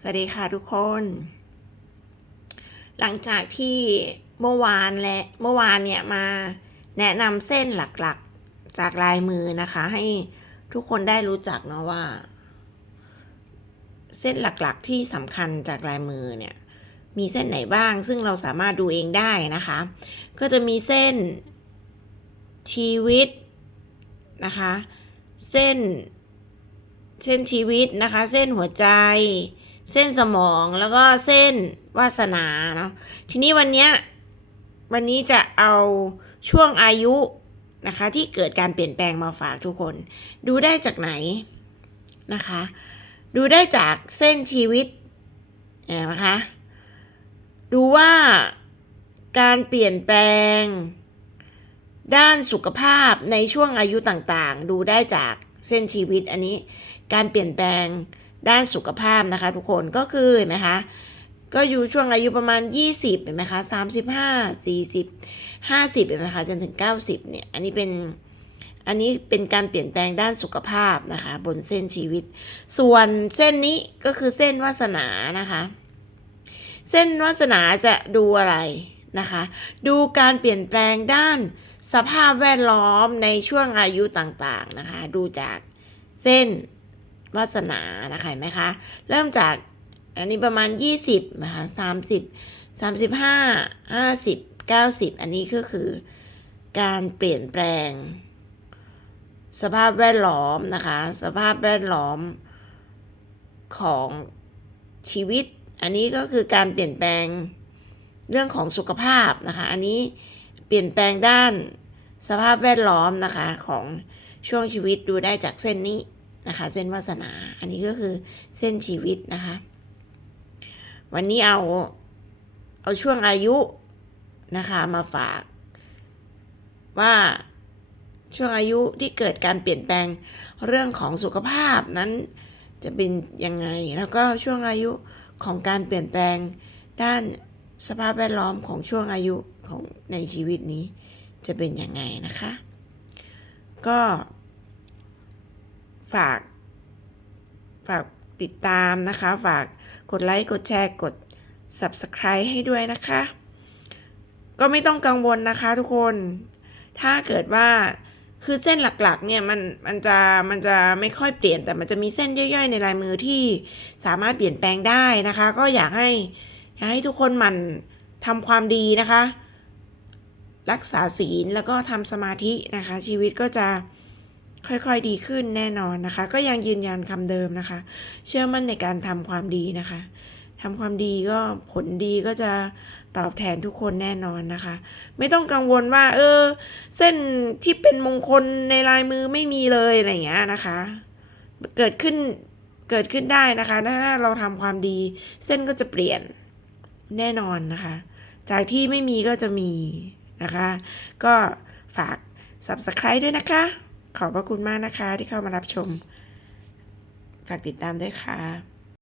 สวัสดีค่ะทุกคน หลังจากที่เมื่อวานและเมื่อวานเนี่ยมาแนะนำเส้นหลักๆจากลายมือนะคะ ให้ทุกคนได้รู้จักเนาะว่า เส้นหลักๆที่สำคัญจากลายมือเนี่ย มีเส้นไหนบ้าง ซึ่งเราสามารถดูเองได้นะคะ ก็จะมีเส้นชีวิตนะคะ เส้นเส้นชีวิตนะคะ เส้นหัวใจ เส้นสมองแล้วก็เส้นวาสนาเนาะทีนี้วันเนี้ยวันนี้จะเอาช่วงอายุนะคะที่เกิดการเปลี่ยนแปลงมาฝากทุกคน ดูได้จากไหนนะคะ ดูได้จากเส้นชีวิตเห็นไหมคะ ดูว่าการเปลี่ยนแปลง ด้านสุขภาพในช่วงอายุต่างๆ ดูได้จากเส้นชีวิตอันนี้ การเปลี่ยนแปลง ด้านสุขภาพนะคะทุกคนก็คือเห็นไหมคะก็อยู่ช่วงอายุประมาณ 20เห็นไหมคะ35 40 50เห็นไหมคะจนถึง 90เนี่ยอันนี้เป็นอันนี้เป็นการเปลี่ยนแปลงด้านสุขภาพนะคะ บนเส้นชีวิต ส่วนเส้นนี้ก็คือเส้นวาสนานะคะ เส้นวาสนาจะดูอะไรนะคะ ดูการเปลี่ยนแปลงด้านสภาพแวดล้อมในช่วงอายุต่างๆนะคะ ดูจากเส้น วาสนานะคะเห็นไหมคะ เริ่มจากอันนี้ประมาณ 20นะคะ30 35 50 90 อันนี้ก็คือการเปลี่ยนแปลง สภาพแวดล้อมนะคะ สภาพแวดล้อมของชีวิต อันนี้ก็คือการเปลี่ยนแปลงเรื่องของสุขภาพนะคะ อันนี้เปลี่ยนแปลงด้านสภาพแวดล้อมนะคะของช่วงชีวิตดูได้จากเส้นนี้ นะคะ เส้นวาสนา อันนี้ก็คือเส้นชีวิตนะคะ วันนี้เอาเอาช่วงอายุนะคะมาฝาก ว่าช่วงอายุที่เกิดการเปลี่ยนแปลงเรื่องของสุขภาพนั้นจะเป็นยังไง แล้วก็ช่วงอายุของการเปลี่ยนแปลงด้านสภาพแวดล้อมของช่วงอายุของในชีวิตนี้จะเป็นยังไงนะคะ ก็ ฝาก ฝากติดตามนะคะ ฝากกดไลค์ กดแชร์ กด Subscribe ให้ด้วยนะคะ ก็ไม่ต้องกังวลนะคะทุกคน ถ้าเกิดว่าคือเส้นหลักๆ เนี่ยมันมันจะมันจะไม่ค่อยเปลี่ยนแต่มันจะมีเส้นย่อยๆ ในลายมือที่สามารถเปลี่ยนแปลงได้นะคะ ก็อยากให้อยากให้ทุกคนหมันทำความดีนะคะ รักษาศีลแล้วก็ทำสมาธินะคะ ชีวิตก็จะ ค่อยๆดีขึ้นแน่นอนนะคะ ก็ยังยืนยันคำเดิมนะคะ เชื่อมั่นในการทำความดีนะคะทำความดีก็ผลดีก็จะตอบแทนทุกคนแน่นอนนะคะ ไม่ต้องกังวลว่า เออ เส้นที่เป็นมงคลในลายมือไม่มีเลยอะไรอย่างเงี้ยนะคะ เกิดขึ้นเกิดขึ้นได้นะคะถ้าเราทำความดี เส้นก็จะเปลี่ยนแน่นอนนะคะ จากที่ไม่มีก็จะมีนะคะ ก็ฝาก subscribe ด้วยนะคะ ขอบพระคุณมากนะคะที่เข้ามารับชม ฝากติดตามด้วยค่ะ